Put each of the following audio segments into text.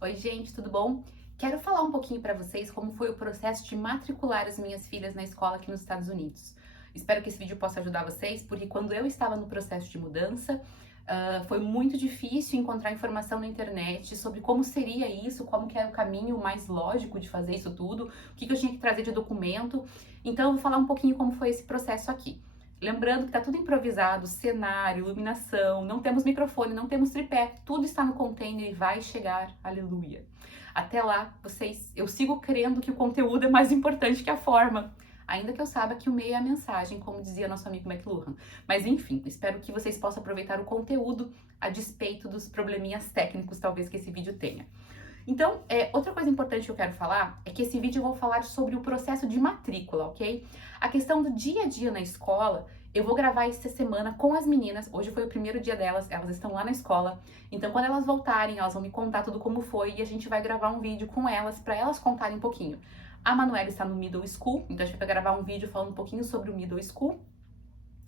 Oi, gente, tudo bom? Quero falar um pouquinho para vocês como foi o processo de matricular as minhas filhas na escola aqui nos Estados Unidos. Espero que esse vídeo possa ajudar vocês, porque quando eu estava no processo de mudança, foi muito difícil encontrar informação na internet sobre como seria isso, como que era o caminho mais lógico de fazer isso tudo, o que eu tinha que trazer de documento. Então, eu vou falar um pouquinho como foi esse processo aqui. Lembrando que tá tudo improvisado, cenário, iluminação, não temos microfone, não temos tripé, tudo está no container e vai chegar, aleluia. Até lá, eu sigo crendo que o conteúdo é mais importante que a forma, ainda que eu saiba que o meio é a mensagem, como dizia nosso amigo McLuhan. Mas enfim, espero que vocês possam aproveitar o conteúdo a despeito dos probleminhas técnicos, talvez, que esse vídeo tenha. Então, outra coisa importante que eu quero falar é que esse vídeo eu vou falar sobre o processo de matrícula, ok? A questão do dia a dia na escola, eu vou gravar essa semana com as meninas. Hoje foi o primeiro dia delas, elas estão lá na escola. Então, quando elas voltarem, elas vão me contar tudo como foi e a gente vai gravar um vídeo com elas para elas contarem um pouquinho. A Manuela está no Middle School, então a gente vai gravar um vídeo falando um pouquinho sobre o Middle School.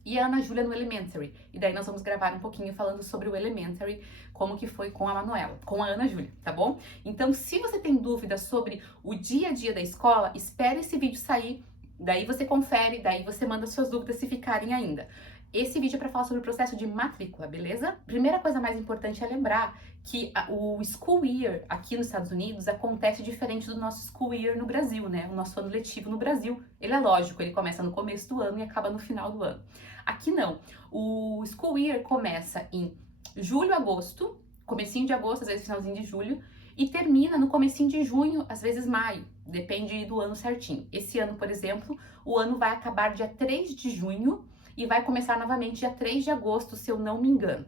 E a Ana Júlia no Elementary. E daí nós vamos gravar um pouquinho falando sobre o Elementary, como que foi com a Manuela, com a Ana Júlia, tá bom? Então, se você tem dúvidas sobre o dia a dia da escola, espere esse vídeo sair, daí você confere, daí você manda suas dúvidas se ficarem ainda. Esse vídeo é para falar sobre o processo de matrícula, beleza? Primeira coisa mais importante é lembrar que o school year aqui nos Estados Unidos acontece diferente do nosso school year no Brasil, né? O nosso ano letivo no Brasil, ele é lógico, ele começa no começo do ano e acaba no final do ano. Aqui não. O school year começa em julho, agosto, comecinho de agosto, às vezes finalzinho de julho, e termina no comecinho de junho, às vezes maio, depende do ano certinho. Esse ano, por exemplo, o ano vai acabar dia 3 de junho e vai começar novamente dia 3 de agosto, se eu não me engano.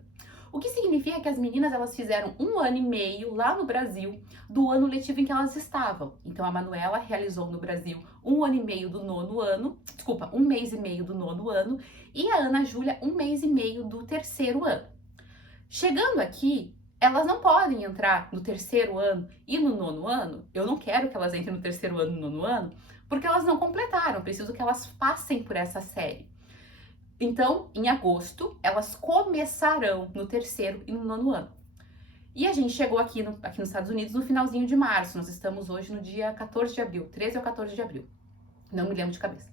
O que significa que as meninas elas fizeram 1 ano e meio lá no Brasil do ano letivo em que elas estavam. Então a Manuela realizou no Brasil 1 ano e meio do nono ano, desculpa, 1 mês e meio do nono ano, e a Ana Júlia 1 mês e meio do terceiro ano. Chegando aqui, elas não podem entrar no terceiro ano e no nono ano. Eu não quero que elas entrem no terceiro ano e no nono ano, porque elas não completaram. Preciso que elas passem por essa série. Então, em agosto, elas começarão no terceiro e no nono ano. E a gente chegou aqui nos Estados Unidos no finalzinho de março. Nós estamos hoje no dia 14 de abril, 13 ou 14 de abril. Não me lembro de cabeça.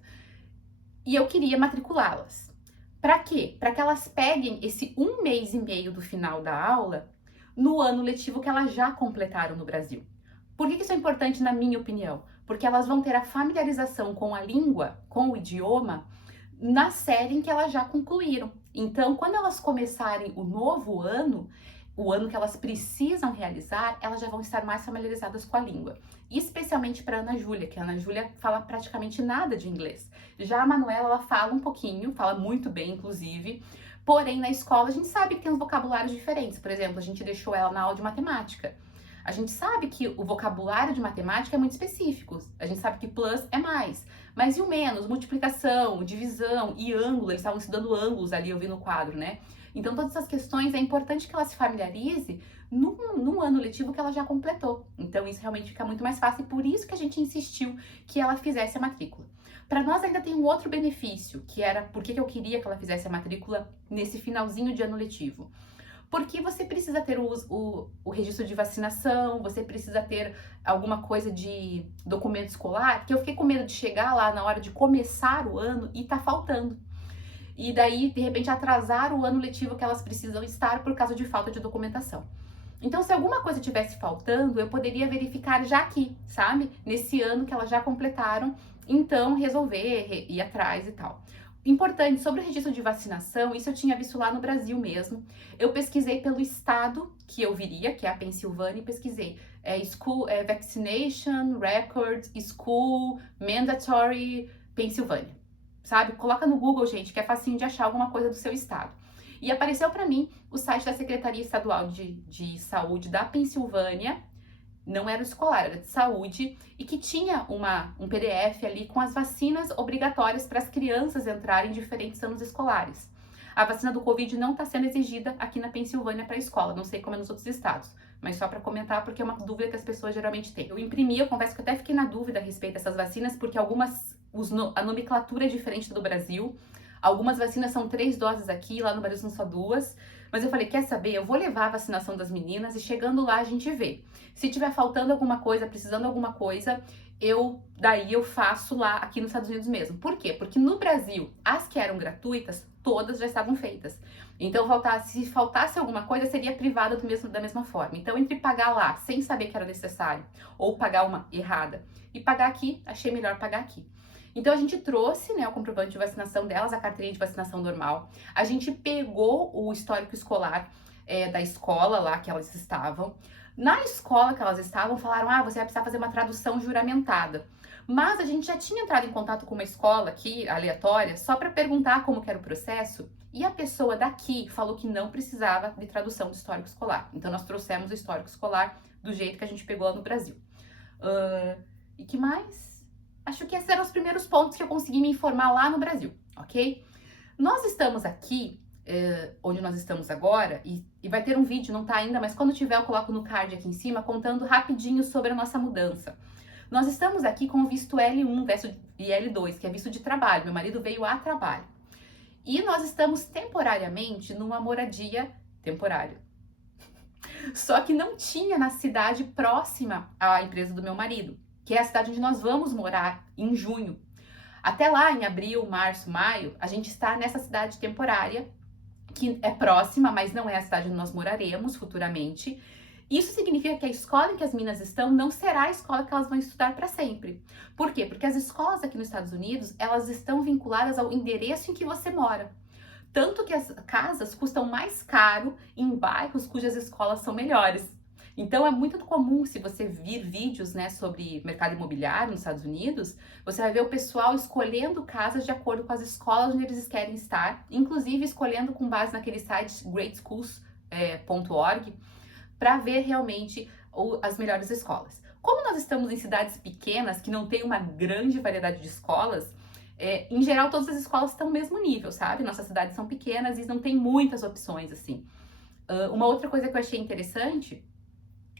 E eu queria matriculá-las. Para quê? Para que elas peguem esse 1 mês e meio do final da aula no ano letivo que elas já completaram no Brasil. Por que isso é importante, na minha opinião? Porque elas vão ter a familiarização com a língua, com o idioma, na série em que elas já concluíram. Então, quando elas começarem o novo ano, o ano que elas precisam realizar, elas já vão estar mais familiarizadas com a língua. Especialmente para Ana Júlia, que a Ana Júlia fala praticamente nada de inglês. Já a Manuela, ela fala um pouquinho, fala muito bem, inclusive. Porém, na escola, a gente sabe que tem uns vocabulários diferentes. Por exemplo, a gente deixou ela na aula de matemática. A gente sabe que o vocabulário de matemática é muito específico. A gente sabe que plus é mais. Mas e o menos? Multiplicação, divisão e ângulo. Eles estavam estudando ângulos ali, eu vi no quadro, né? Então, todas essas questões é importante que ela se familiarize num ano letivo que ela já completou. Então, isso realmente fica muito mais fácil e por isso que a gente insistiu que ela fizesse a matrícula. Para nós ainda tem um outro benefício, que era por que eu queria que ela fizesse a matrícula nesse finalzinho de ano letivo. Porque você precisa ter o registro de vacinação, você precisa ter alguma coisa de documento escolar, que eu fiquei com medo de chegar lá na hora de começar o ano e tá faltando. E daí, de repente, atrasar o ano letivo que elas precisam estar por causa de falta de documentação. Então, se alguma coisa tivesse faltando, eu poderia verificar já aqui, sabe? Nesse ano que elas já completaram, então resolver, ir atrás e tal. Importante, sobre o registro de vacinação, isso eu tinha visto lá no Brasil mesmo. Eu pesquisei pelo estado que eu viria, que é a Pensilvânia, e pesquisei School Vaccination Record School Mandatory Pensilvânia. Sabe? Coloca no Google, gente, que é facinho de achar alguma coisa do seu estado. E apareceu para mim o site da Secretaria Estadual de Saúde da Pensilvânia, não era o escolar, era de saúde, e que tinha um PDF ali com as vacinas obrigatórias para as crianças entrarem em diferentes anos escolares. A vacina do Covid não está sendo exigida aqui na Pensilvânia para a escola, não sei como é nos outros estados, mas só para comentar porque é uma dúvida que as pessoas geralmente têm. Eu imprimi, eu confesso que eu até fiquei na dúvida a respeito dessas vacinas, porque a nomenclatura é diferente do Brasil. Algumas vacinas são 3 doses aqui, lá no Brasil são só 2. Mas eu falei, quer saber? Eu vou levar a vacinação das meninas e chegando lá a gente vê. Se tiver faltando alguma coisa, precisando alguma coisa, daí eu faço lá aqui nos Estados Unidos mesmo. Por quê? Porque no Brasil, as que eram gratuitas, todas já estavam feitas. Então, se faltasse alguma coisa, seria privada da mesma forma. Então, entre pagar lá, sem saber que era necessário, ou pagar uma errada, e pagar aqui, achei melhor pagar aqui. Então, a gente trouxe, né, o comprovante de vacinação delas, a carteirinha de vacinação normal. A gente pegou o histórico escolar da escola lá que elas estavam. Na escola que elas estavam, falaram, você vai precisar fazer uma tradução juramentada. Mas a gente já tinha entrado em contato com uma escola aqui, aleatória, só para perguntar como que era o processo, e a pessoa daqui falou que não precisava de tradução do histórico escolar. Então, nós trouxemos o histórico escolar do jeito que a gente pegou lá no Brasil. E que mais? Acho que esses eram os primeiros pontos que eu consegui me informar lá no Brasil, ok? Nós estamos aqui, onde nós estamos agora, e vai ter um vídeo, não tá ainda, mas quando tiver eu coloco no card aqui em cima, contando rapidinho sobre a nossa mudança. Nós estamos aqui com o visto L1 e L2, que é visto de trabalho. Meu marido veio a trabalho. E nós estamos temporariamente numa moradia temporária. Só que não tinha na cidade próxima à empresa do meu marido, que é a cidade onde nós vamos morar em junho. Até lá, em abril, março, maio, a gente está nessa cidade temporária, que é próxima, mas não é a cidade onde nós moraremos futuramente. Isso significa que a escola em que as meninas estão não será a escola que elas vão estudar para sempre. Por quê? Porque as escolas aqui nos Estados Unidos, elas estão vinculadas ao endereço em que você mora. Tanto que as casas custam mais caro em bairros cujas escolas são melhores. Então é muito comum, se você vir vídeos, né, sobre mercado imobiliário nos Estados Unidos, você vai ver o pessoal escolhendo casas de acordo com as escolas onde eles querem estar, inclusive escolhendo com base naquele site greatschools.org, para ver realmente as melhores escolas. Como nós estamos em cidades pequenas, que não tem uma grande variedade de escolas, em geral todas as escolas estão no mesmo nível, sabe? Nossas cidades são pequenas e não tem muitas opções, assim. Uma outra coisa que eu achei interessante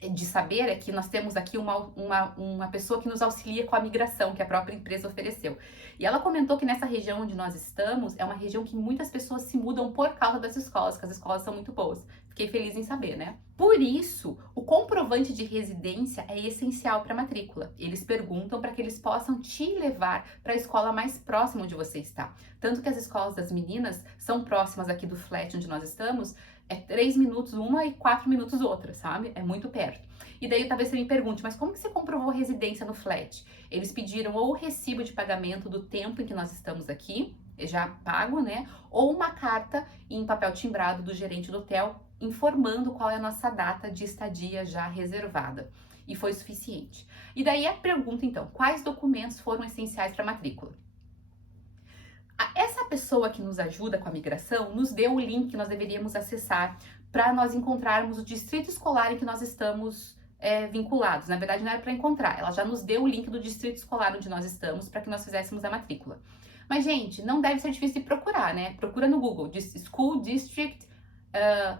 de saber é que nós temos aqui uma pessoa que nos auxilia com a migração, que a própria empresa ofereceu. E ela comentou que nessa região onde nós estamos, é uma região que muitas pessoas se mudam por causa das escolas, que as escolas são muito boas. Fiquei feliz em saber, né? Por isso, o comprovante de residência é essencial para a matrícula. Eles perguntam para que eles possam te levar para a escola mais próxima onde você está. Tanto que as escolas das meninas são próximas aqui do flat onde nós estamos, 3 minutos uma e 4 minutos outra, sabe? É muito perto. E daí talvez você me pergunte, mas como que você comprovou residência no flat? Eles pediram ou o recibo de pagamento do tempo em que nós estamos aqui, já pago, né? Ou uma carta em papel timbrado do gerente do hotel, informando qual é a nossa data de estadia já reservada. E foi suficiente. E daí a pergunta, então, quais documentos foram essenciais para a matrícula? Essa pessoa que nos ajuda com a migração nos deu o link que nós deveríamos acessar para nós encontrarmos o distrito escolar em que nós estamos vinculados. Na verdade, não era para encontrar, ela já nos deu o link do distrito escolar onde nós estamos para que nós fizéssemos a matrícula. Mas, gente, não deve ser difícil de procurar, né? Procura no Google, School District,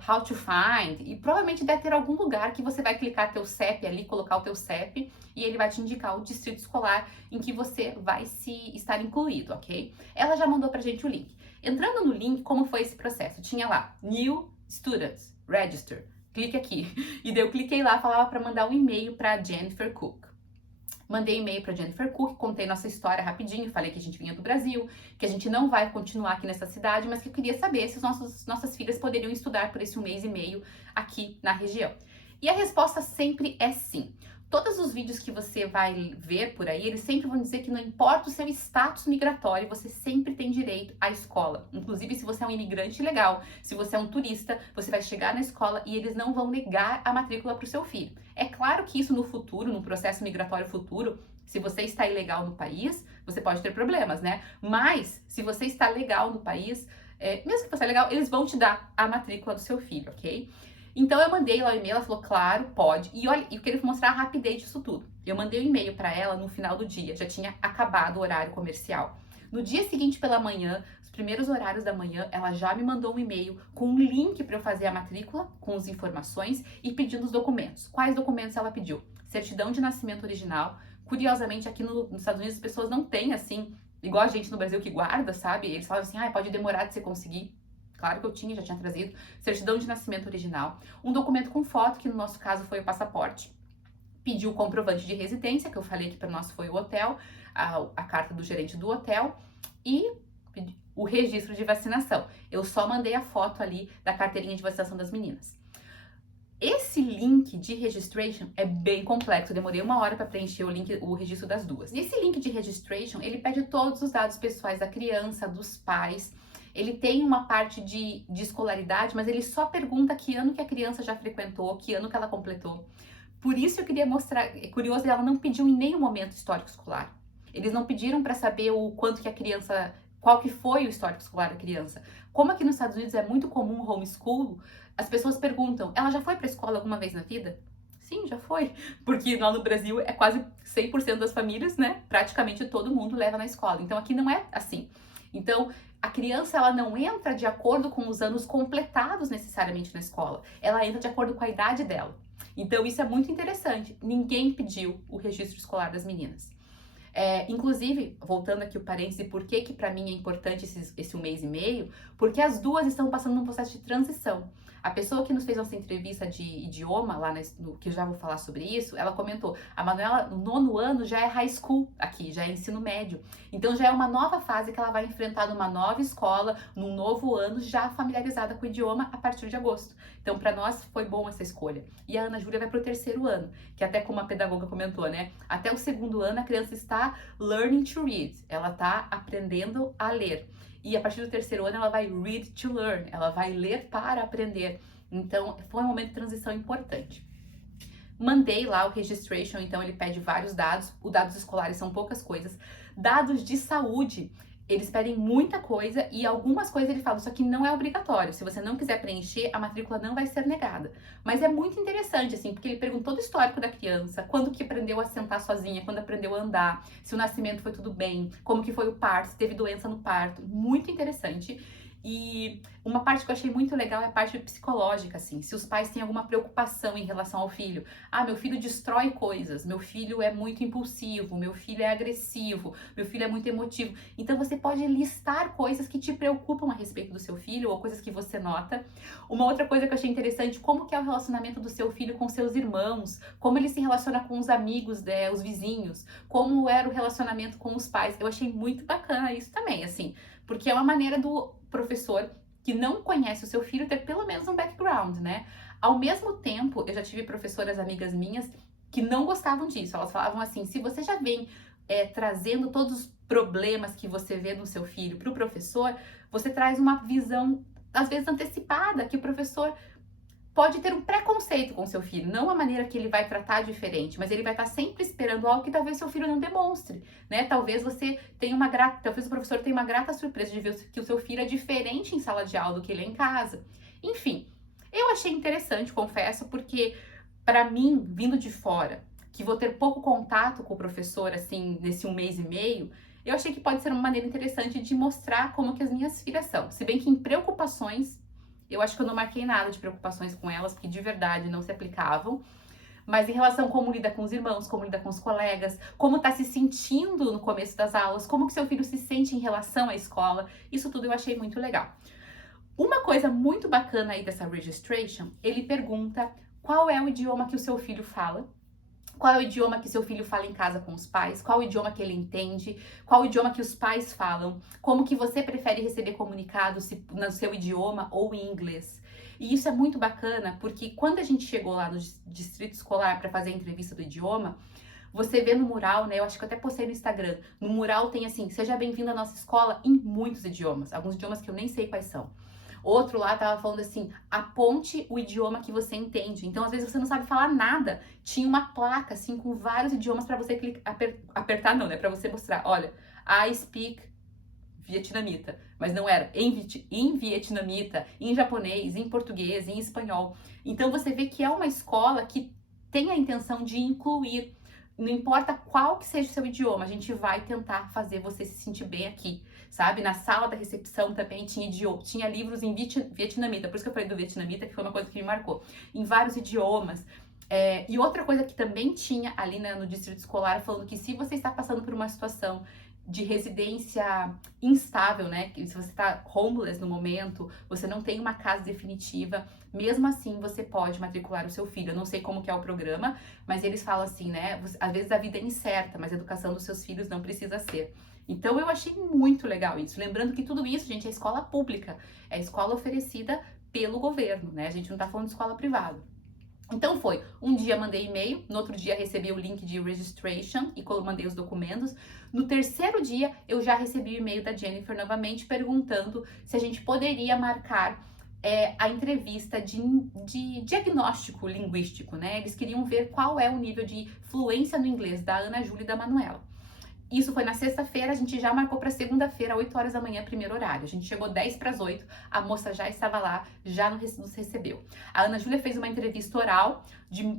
How to Find, e provavelmente deve ter algum lugar que você vai clicar teu CEP ali, colocar o teu CEP, e ele vai te indicar o distrito escolar em que você vai estar incluído, ok? Ela já mandou pra gente o link. Entrando no link, como foi esse processo? Tinha lá, New Students, Register, clique aqui. E daí eu cliquei lá, falava para mandar um e-mail para Jennifer Cook. Mandei e-mail para Jennifer Cook, contei nossa história rapidinho, falei que a gente vinha do Brasil, que a gente não vai continuar aqui nessa cidade, mas que eu queria saber se nossas filhas poderiam estudar por esse 1 mês e meio aqui na região. E a resposta sempre é sim. Todos os vídeos que você vai ver por aí, eles sempre vão dizer que não importa o seu status migratório, você sempre tem direito à escola. Inclusive, se você é um imigrante legal, se você é um turista, você vai chegar na escola e eles não vão negar a matrícula para o seu filho. É claro que isso no futuro, no processo migratório futuro, se você está ilegal no país, você pode ter problemas, né? Mas, se você está legal no país, mesmo que você é legal, eles vão te dar a matrícula do seu filho, ok? Então eu mandei lá o e-mail, ela falou, claro, pode. E olha, eu queria mostrar a rapidez disso tudo. Eu mandei o e-mail para ela no final do dia, já tinha acabado o horário comercial. No dia seguinte pela manhã, os primeiros horários da manhã, ela já me mandou um e-mail com um link para eu fazer a matrícula, com as informações e pedindo os documentos. Quais documentos ela pediu? Certidão de nascimento original. Curiosamente, aqui nos Estados Unidos as pessoas não têm assim, igual a gente no Brasil que guarda, sabe? Eles falam assim, pode demorar de você conseguir. Claro que eu tinha, já tinha trazido. Certidão de nascimento original. Um documento com foto, que no nosso caso foi o passaporte. Pediu o comprovante de residência, que eu falei que para nós foi o hotel, a carta do gerente do hotel. E o registro de vacinação. Eu só mandei a foto ali da carteirinha de vacinação das meninas. Esse link de registration é bem complexo, eu demorei 1 hora para preencher o registro das duas. Nesse link de registration, ele pede todos os dados pessoais da criança, dos pais. Ele tem uma parte de escolaridade, mas ele só pergunta que ano que a criança já frequentou, que ano que ela completou. Por isso eu queria mostrar, é curioso, ela não pediu em nenhum momento histórico escolar. Eles não pediram para saber o quanto que a criança, qual que foi o histórico escolar da criança. Como aqui nos Estados Unidos é muito comum homeschool, as pessoas perguntam, ela já foi para a escola alguma vez na vida? Sim, já foi. Porque lá no Brasil é quase 100% das famílias, né? Praticamente todo mundo leva na escola. Então aqui não é assim. Então a criança, ela não entra de acordo com os anos completados necessariamente na escola. Ela entra de acordo com a idade dela. Então isso é muito interessante. Ninguém pediu o registro escolar das meninas. Inclusive, voltando aqui o parêntese, por que para mim é importante esse 1 mês e meio? Porque as duas estão passando num processo de transição. A pessoa que nos fez nossa entrevista de idioma, lá que eu já vou falar sobre isso, ela comentou, a Manuela, no 9º ano já é high school aqui, já é ensino médio. Então já é uma nova fase que ela vai enfrentar numa nova escola, num novo ano, já familiarizada com o idioma a partir de agosto. Então para nós foi bom essa escolha. E a Ana Júlia vai pro 3º ano, que até como a pedagoga comentou, né? Até o 2º ano a criança está learning to read, ela está aprendendo a ler. E a partir do 3º ano ela vai read to learn, ela vai ler para aprender. Então foi um momento de transição importante. Mandei lá o registration, então ele pede vários dados, os dados escolares são poucas coisas. Dados de saúde, eles pedem muita coisa e algumas coisas ele fala, isso aqui não é obrigatório, se você não quiser preencher, a matrícula não vai ser negada. Mas é muito interessante, assim, porque ele perguntou do histórico da criança, quando que aprendeu a sentar sozinha, quando aprendeu a andar, se o nascimento foi tudo bem, como que foi o parto, se teve doença no parto, muito interessante. E uma parte que eu achei muito legal é a parte psicológica, assim, se os pais têm alguma preocupação em relação ao filho. Ah, meu filho destrói coisas, meu filho é muito impulsivo, meu filho é agressivo, meu filho é muito emotivo. Então você pode listar coisas que te preocupam a respeito do seu filho ou coisas que você nota. Uma outra coisa que eu achei interessante, como que é o relacionamento do seu filho com seus irmãos, como ele se relaciona com os amigos, os vizinhos, como era o relacionamento com os pais. Eu achei muito bacana isso também, assim, porque é uma maneira do professor que não conhece o seu filho ter pelo menos um background, né? Ao mesmo tempo, eu já tive professoras amigas minhas que não gostavam disso. Elas falavam assim, se você já vem trazendo todos os problemas que você vê no seu filho para o professor, você traz uma visão, às vezes, antecipada, que o professor pode ter um preconceito com seu filho, não a maneira que ele vai tratar diferente, mas ele vai estar sempre esperando algo que talvez seu filho não demonstre, né? Talvez talvez o professor tenha uma grata surpresa de ver que o seu filho é diferente em sala de aula do que ele é em casa. Enfim, eu achei interessante, confesso, porque para mim, vindo de fora, que vou ter pouco contato com o professor, assim, nesse 1 mês e meio, eu achei que pode ser uma maneira interessante de mostrar como que as minhas filhas são. Se bem que em preocupações, eu acho que eu não marquei nada de preocupações com elas, porque de verdade não se aplicavam. Mas em relação a como lida com os irmãos, como lida com os colegas, como tá se sentindo no começo das aulas, como que seu filho se sente em relação à escola, isso tudo eu achei muito legal. Uma coisa muito bacana aí dessa registration, ele pergunta qual é o idioma que o seu filho fala, qual é o idioma que seu filho fala em casa com os pais, qual é o idioma que ele entende, qual é o idioma que os pais falam, como que você prefere receber comunicados no seu idioma ou em inglês. E isso é muito bacana, porque quando a gente chegou lá no distrito escolar para fazer a entrevista do idioma, você vê no mural, né, eu acho que eu até postei no Instagram, no mural tem assim, seja bem-vindo à nossa escola em muitos idiomas, alguns idiomas que eu nem sei quais são. Outro lá tava falando assim, aponte o idioma que você entende. Então, às vezes, você não sabe falar nada. Tinha uma placa, assim, com vários idiomas para você apertar não, né? Para você mostrar, olha, I speak vietnamita. Mas não era em vietnamita, em japonês, em português, em espanhol. Então, você vê que é uma escola que tem a intenção de incluir. Não importa qual que seja o seu idioma, a gente vai tentar fazer você se sentir bem aqui, sabe? Na sala da recepção também tinha livros em vietnamita, por isso que eu falei do vietnamita, que foi uma coisa que me marcou, em vários idiomas. E outra coisa que também tinha ali, né, no distrito escolar, falando que se você está passando por uma situação de residência instável, né? Que se você tá homeless no momento, você não tem uma casa definitiva, mesmo assim você pode matricular o seu filho. Eu não sei como que é o programa, mas eles falam assim, né? Às vezes a vida é incerta, mas a educação dos seus filhos não precisa ser. Então eu achei muito legal isso. Lembrando que tudo isso, gente, é escola pública, é escola oferecida pelo governo, né? A gente não tá falando de escola privada. Então foi, um dia mandei e-mail, no outro dia recebi o link de registration e mandei os documentos. No terceiro dia eu já recebi o e-mail da Jennifer novamente perguntando se a gente poderia marcar a entrevista de diagnóstico linguístico, né? Eles queriam ver qual é o nível de fluência no inglês da Ana Júlia e da Manuela. Isso foi na sexta-feira, a gente já marcou para segunda-feira, 8 horas da manhã, primeiro horário. A gente chegou 10 para as 8, a moça já estava lá, já nos recebeu. A Ana Júlia fez uma entrevista oral,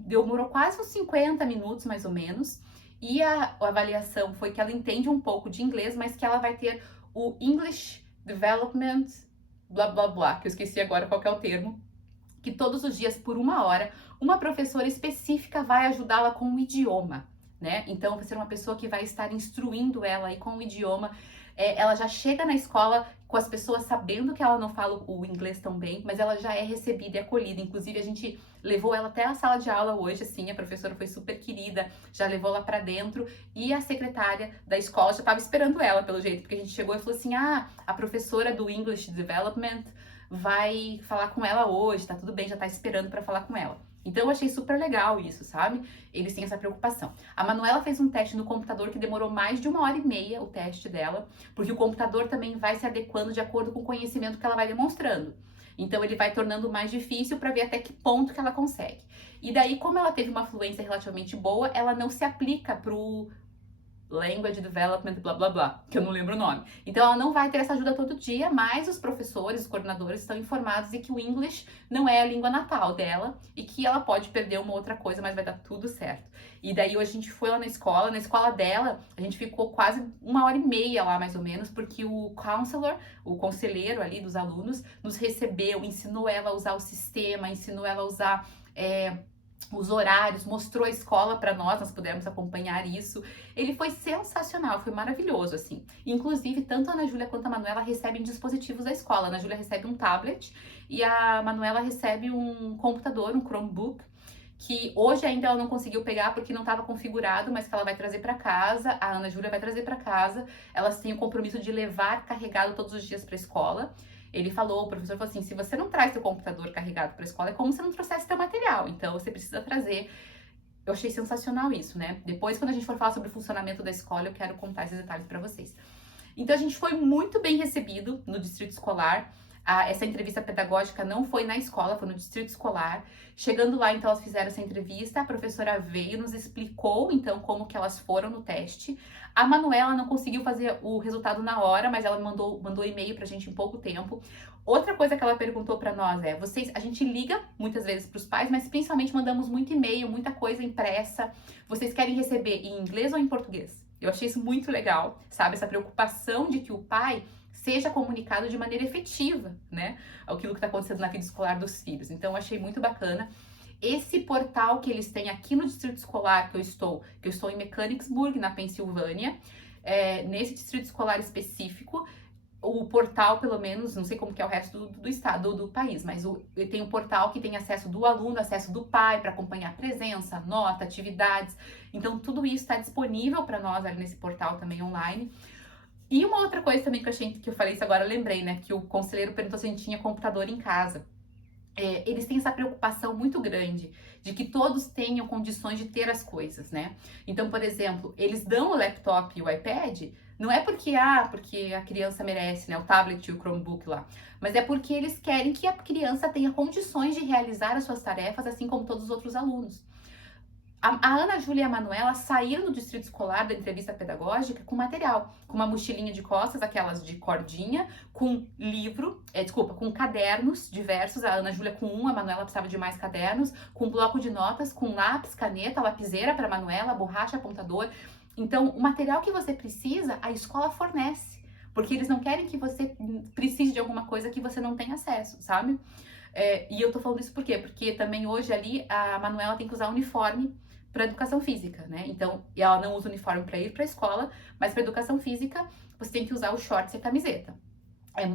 demorou quase uns 50 minutos, mais ou menos, e a avaliação foi que ela entende um pouco de inglês, mas que ela vai ter o English Development, blá blá blá, que eu esqueci agora qual que é o termo, que todos os dias, por 1 hora, uma professora específica vai ajudá-la com o idioma. Né? Então, vai ser uma pessoa que vai estar instruindo ela aí com o idioma. Ela já chega na escola com as pessoas sabendo que ela não fala o inglês tão bem, mas ela já é recebida e acolhida. Inclusive, a gente levou ela até a sala de aula hoje, assim, a professora foi super querida, já levou ela para dentro e a secretária da escola já estava esperando ela, pelo jeito, porque a gente chegou e falou assim, a professora do English Development vai falar com ela hoje, tá tudo bem, já tá esperando para falar com ela. Então eu achei super legal isso, sabe? Eles têm essa preocupação. A Manuela fez um teste no computador que demorou mais de 1 hora e meia, o teste dela, porque o computador também vai se adequando de acordo com o conhecimento que ela vai demonstrando. Então ele vai tornando mais difícil para ver até que ponto que ela consegue. E daí, como ela teve uma fluência relativamente boa, ela não se aplica pro Language Development, blá blá blá, que eu não lembro o nome. Então ela não vai ter essa ajuda todo dia, mas os professores, os coordenadores estão informados de que o English não é a língua natal dela e que ela pode perder uma outra coisa, mas vai dar tudo certo. E daí hoje a gente foi lá na escola dela, a gente ficou quase 1 hora e meia lá mais ou menos, porque o counselor, o conselheiro ali dos alunos, nos recebeu, ensinou ela a usar o sistema, ensinou ela a usar os horários, mostrou a escola para nós pudemos acompanhar isso. Ele foi sensacional, foi maravilhoso, assim. Inclusive, tanto a Ana Júlia quanto a Manuela recebem dispositivos da escola. A Ana Júlia recebe um tablet e a Manuela recebe um computador, um Chromebook, que hoje ainda ela não conseguiu pegar porque não estava configurado, mas que ela vai trazer para casa, a Ana Júlia vai trazer para casa. Elas têm o compromisso de levar carregado todos os dias para a escola. Ele falou, o professor falou assim, se você não traz seu computador carregado para a escola, é como se não trouxesse seu material, então você precisa trazer. Eu achei sensacional isso, né? Depois, quando a gente for falar sobre o funcionamento da escola, eu quero contar esses detalhes para vocês. Então, a gente foi muito bem recebido no distrito escolar. Essa entrevista pedagógica não foi na escola, foi no distrito escolar. Chegando lá, então, elas fizeram essa entrevista, a professora veio, nos explicou, então, como que elas foram no teste. A Manuela não conseguiu fazer o resultado na hora, mas ela mandou e-mail pra gente em pouco tempo. Outra coisa que ela perguntou pra nós é, a gente liga muitas vezes pros pais, mas principalmente mandamos muito e-mail, muita coisa impressa. Vocês querem receber em inglês ou em português? Eu achei isso muito legal, sabe? Essa preocupação de que o pai seja comunicado de maneira efetiva, né? Aquilo que está acontecendo na vida escolar dos filhos. Então, eu achei muito bacana. Esse portal que eles têm aqui no distrito escolar que eu estou em Mechanicsburg, na Pensilvânia, nesse distrito escolar específico, o portal, pelo menos, não sei como que é o resto do estado, do país, mas tem um portal que tem acesso do aluno, acesso do pai, para acompanhar presença, nota, atividades. Então, tudo isso está disponível para nós ali nesse portal também online. E uma outra coisa também que eu falei isso agora, eu lembrei, né? Que o conselheiro perguntou se a gente tinha computador em casa. Eles têm essa preocupação muito grande de que todos tenham condições de ter as coisas, né? Então, por exemplo, eles dão o laptop e o iPad, não é porque a criança merece, né? O tablet e o Chromebook lá, mas é porque eles querem que a criança tenha condições de realizar as suas tarefas, assim como todos os outros alunos. A Ana Júlia e a Manuela saíram do distrito escolar da entrevista pedagógica com material, com uma mochilinha de costas, aquelas de cordinha, com com cadernos diversos, a Ana Júlia com a Manuela precisava de mais cadernos, com bloco de notas, com lápis, caneta, lapiseira para a Manuela, borracha, apontador. Então, o material que você precisa, a escola fornece, porque eles não querem que você precise de alguma coisa que você não tem acesso, sabe? E eu tô falando isso por quê? Porque também hoje ali a Manuela tem que usar uniforme para educação física, né? Então, ela não usa uniforme para ir para a escola, mas para educação física você tem que usar os shorts e a camiseta.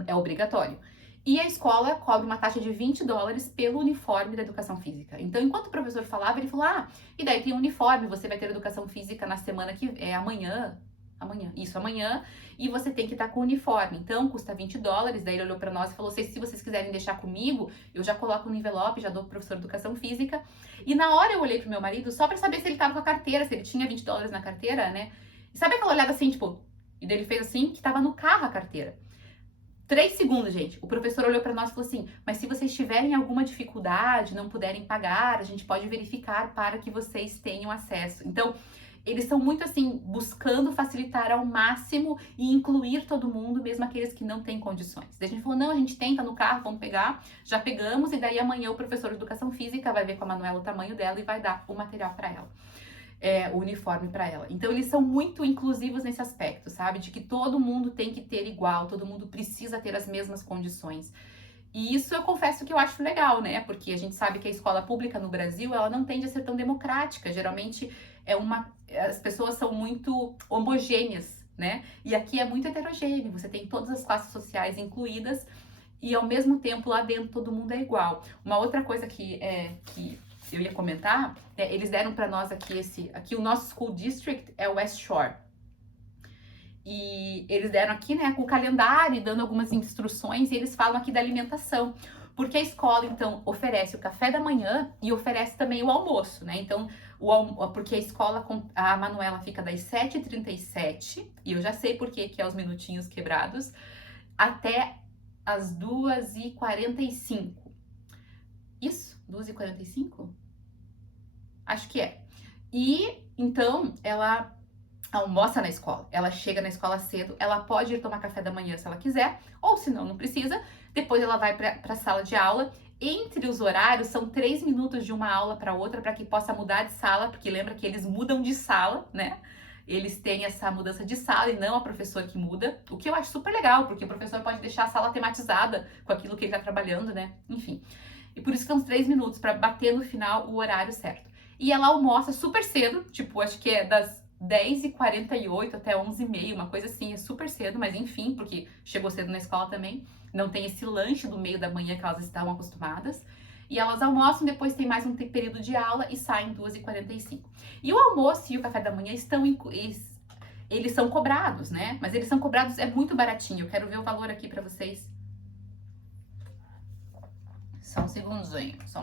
É obrigatório. E a escola cobra uma taxa de $20 pelo uniforme da educação física. Então, enquanto o professor falava, ele falou: ah, e daí tem uniforme, você vai ter educação física na semana que é amanhã. Amanhã, e você tem que estar com o uniforme. Então, custa $20. Daí ele olhou para nós e falou: se vocês quiserem deixar comigo, eu já coloco no envelope, já dou pro professor de educação física. E na hora eu olhei pro meu marido só para saber se ele tava com a carteira, se ele tinha $20 na carteira, né? E sabe aquela olhada assim, tipo, e daí ele fez assim, que tava no carro a carteira. 3 segundos, gente. O professor olhou para nós e falou assim: mas se vocês tiverem alguma dificuldade, não puderem pagar, a gente pode verificar para que vocês tenham acesso. Então, eles são muito assim, buscando facilitar ao máximo e incluir todo mundo, mesmo aqueles que não têm condições. Daí a gente falou: não, a gente tenta no carro, vamos pegar. Já pegamos, e daí amanhã o professor de educação física vai ver com a Manuela o tamanho dela e vai dar o material para ela. O uniforme para ela. Então eles são muito inclusivos nesse aspecto, sabe? De que todo mundo tem que ter igual, todo mundo precisa ter as mesmas condições. E isso eu confesso que eu acho legal, né? Porque a gente sabe que a escola pública no Brasil, ela não tende a ser tão democrática. Geralmente as pessoas são muito homogêneas, né? E aqui é muito heterogêneo. Você tem todas as classes sociais incluídas e ao mesmo tempo lá dentro todo mundo é igual. Uma outra coisa que eu ia comentar, eles deram para nós aqui o nosso school district é o West Shore. E eles deram aqui, né, com o calendário e dando algumas instruções, e eles falam aqui da alimentação. Porque a escola, então, oferece o café da manhã e oferece também o almoço, né? Então, porque a escola, a Manuela fica das 7h37, e eu já sei por que é os minutinhos quebrados, até as 2h45. Isso? 2h45? Acho que é. E então ela almoça na escola. Ela chega na escola cedo, ela pode ir tomar café da manhã se ela quiser, ou se não precisa. Depois ela vai para a sala de aula. Entre os horários são 3 minutos de uma aula para outra para que possa mudar de sala, porque lembra que eles mudam de sala, né? Eles têm essa mudança de sala e não a professora que muda, o que eu acho super legal, porque o professor pode deixar a sala tematizada com aquilo que ele está trabalhando, né? Enfim. E por isso que são 3 minutos para bater no final o horário certo. E ela almoça super cedo, tipo, acho que é das 10h48 até 11h30, uma coisa assim, é super cedo, mas enfim, porque chegou cedo na escola também. Não tem esse lanche do meio da manhã que elas estavam acostumadas. E elas almoçam, depois tem mais um período de aula e saem 2h45. E o almoço e o café da manhã eles são cobrados, né? Mas eles são cobrados, é muito baratinho. Eu quero ver o valor aqui pra vocês. Só um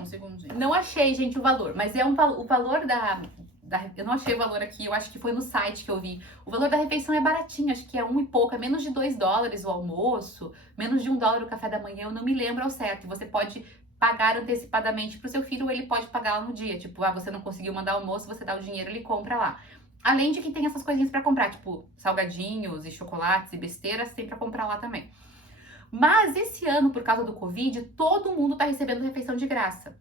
segundinho. Não achei, gente, o valor, mas é o valor eu não achei o valor aqui, eu acho que foi no site que eu vi. O valor da refeição é baratinho, acho que é $1 e pouco, é menos de $2 o almoço, menos de $1 o café da manhã, eu não me lembro ao certo. Você pode pagar antecipadamente pro seu filho ou ele pode pagar lá no dia. Tipo, você não conseguiu mandar almoço, você dá o dinheiro, ele compra lá. Além de que tem essas coisinhas para comprar, tipo salgadinhos e chocolates e besteiras, tem para comprar lá também. Mas esse ano, por causa do Covid, todo mundo tá recebendo refeição de graça.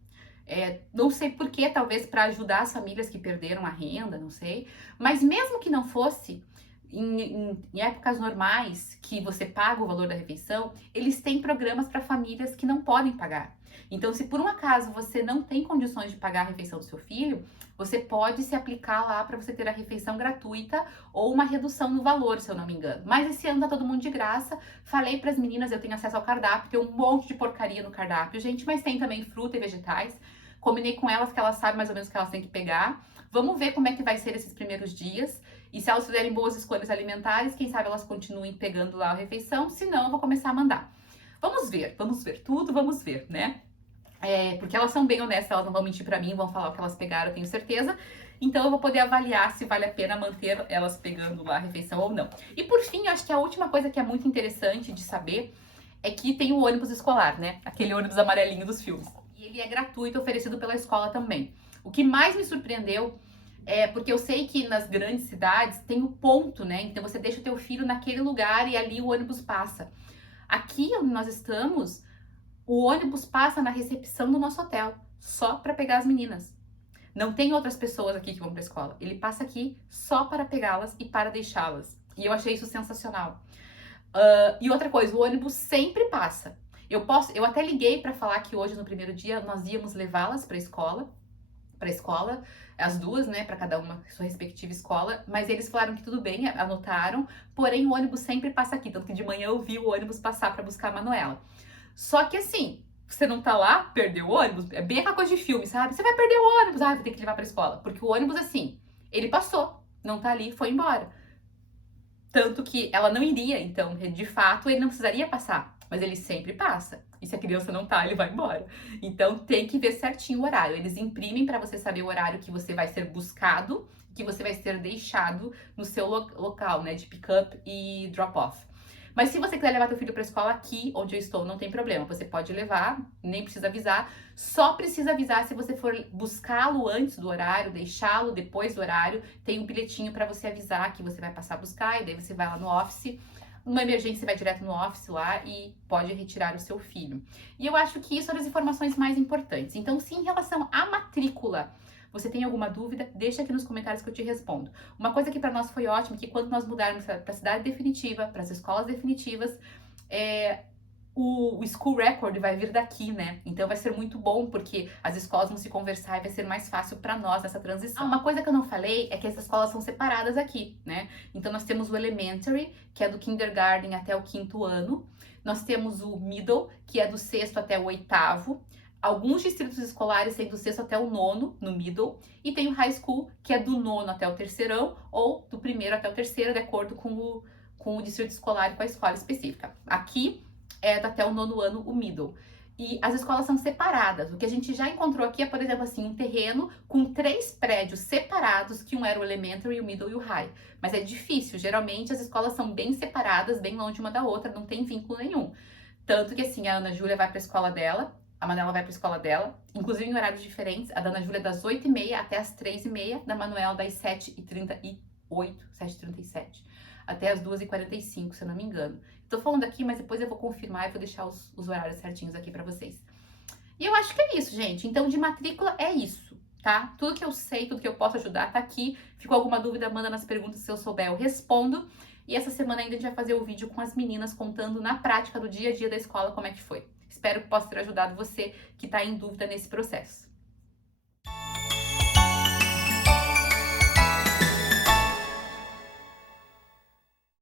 Não sei por que, talvez para ajudar as famílias que perderam a renda, não sei. Mas mesmo que não fosse, em épocas normais, que você paga o valor da refeição, eles têm programas para famílias que não podem pagar. Então, se por um acaso você não tem condições de pagar a refeição do seu filho, você pode se aplicar lá para você ter a refeição gratuita ou uma redução no valor, se eu não me engano. Mas esse ano tá todo mundo de graça. Falei para as meninas, eu tenho acesso ao cardápio, tem um monte de porcaria no cardápio, gente, mas tem também fruta e vegetais. Combinei com elas que elas sabem mais ou menos o que elas têm que pegar. Vamos ver como é que vai ser esses primeiros dias. E se elas fizerem boas escolhas alimentares, quem sabe elas continuem pegando lá a refeição. Se não, eu vou começar a mandar. Vamos ver tudo, vamos ver, né? Porque elas são bem honestas, elas não vão mentir pra mim, vão falar o que elas pegaram, eu tenho certeza. Então eu vou poder avaliar se vale a pena manter elas pegando lá a refeição ou não. E por fim, acho que a última coisa que é muito interessante de saber é que tem o ônibus escolar, né? Aquele ônibus amarelinho dos filmes. E ele é gratuito, oferecido pela escola também. O que mais me surpreendeu porque eu sei que nas grandes cidades tem o ponto, né? Então você deixa o teu filho naquele lugar e ali o ônibus passa. Aqui onde nós estamos, o ônibus passa na recepção do nosso hotel, só para pegar as meninas. Não tem outras pessoas aqui que vão para a escola. Ele passa aqui só para pegá-las e para deixá-las. E eu achei isso sensacional. E outra coisa, o ônibus sempre passa. Eu até liguei para falar que hoje, no primeiro dia, nós íamos levá-las para a escola, para a escola, as duas, né, para cada uma sua respectiva escola, mas eles falaram que tudo bem, anotaram, porém o ônibus sempre passa aqui, tanto que de manhã eu vi o ônibus passar para buscar a Manuela. Só que assim, você não tá lá, perdeu o ônibus, é bem aquela coisa de filme, sabe? Você vai perder o ônibus, vou ter que levar pra escola, porque o ônibus assim, ele passou, não tá ali, foi embora. Tanto que ela não iria, então, de fato, ele não precisaria passar, mas ele sempre passa. E se a criança não tá, ele vai embora. Então tem que ver certinho o horário. Eles imprimem para você saber o horário que você vai ser buscado, que você vai ser deixado no seu local, né, de pick-up e drop-off. Mas se você quiser levar teu filho para a escola aqui, onde eu estou, não tem problema. Você pode levar, nem precisa avisar. Só precisa avisar se você for buscá-lo antes do horário, deixá-lo depois do horário. Tem um bilhetinho para você avisar que você vai passar a buscar e daí você vai lá no office. Numa emergência, você vai direto no office lá e pode retirar o seu filho. E eu acho que isso são as informações mais importantes. Então, se em relação à matrícula você tem alguma dúvida, deixa aqui nos comentários que eu te respondo. Uma coisa que para nós foi ótimo, que quando nós mudarmos para a cidade definitiva, para as escolas definitivas, o school record vai vir daqui, né? Então vai ser muito bom, porque as escolas vão se conversar e vai ser mais fácil para nós nessa transição. Uma coisa que eu não falei é que essas escolas são separadas aqui, né? Então nós temos o elementary, que é do kindergarten até o 5º ano. Nós temos o middle, que é do 6º até o 8º. Alguns distritos escolares têm do 6º até o 9º, no middle, e tem o high school, que é do 9º até o 3º, ou do 1º até o 3º, de acordo com o distrito escolar e com a escola específica. Aqui é até o 9º ano, o middle. E as escolas são separadas. O que a gente já encontrou aqui é, por exemplo, assim, um terreno com 3 prédios separados, que um era o elementary, o middle e o high. Mas é difícil, geralmente as escolas são bem separadas, bem longe uma da outra, não tem vínculo nenhum. Tanto que assim, a Ana Júlia vai para a escola dela, a Manuela vai para a escola dela, inclusive em horários diferentes. A da Ana Júlia é das 8h30 até as 3h30, da Manuela das 7h38, 7h37, até as 2h45, se eu não me engano. Tô falando aqui, mas depois eu vou confirmar e vou deixar os horários certinhos aqui para vocês. E eu acho que é isso, gente. Então, de matrícula é isso, tá? Tudo que eu sei, tudo que eu posso ajudar tá aqui. Ficou alguma dúvida, manda nas perguntas, se eu souber eu respondo. E essa semana ainda a gente vai fazer o vídeo com as meninas contando na prática do dia a dia da escola como é que foi. Espero que possa ter ajudado você que está em dúvida nesse processo.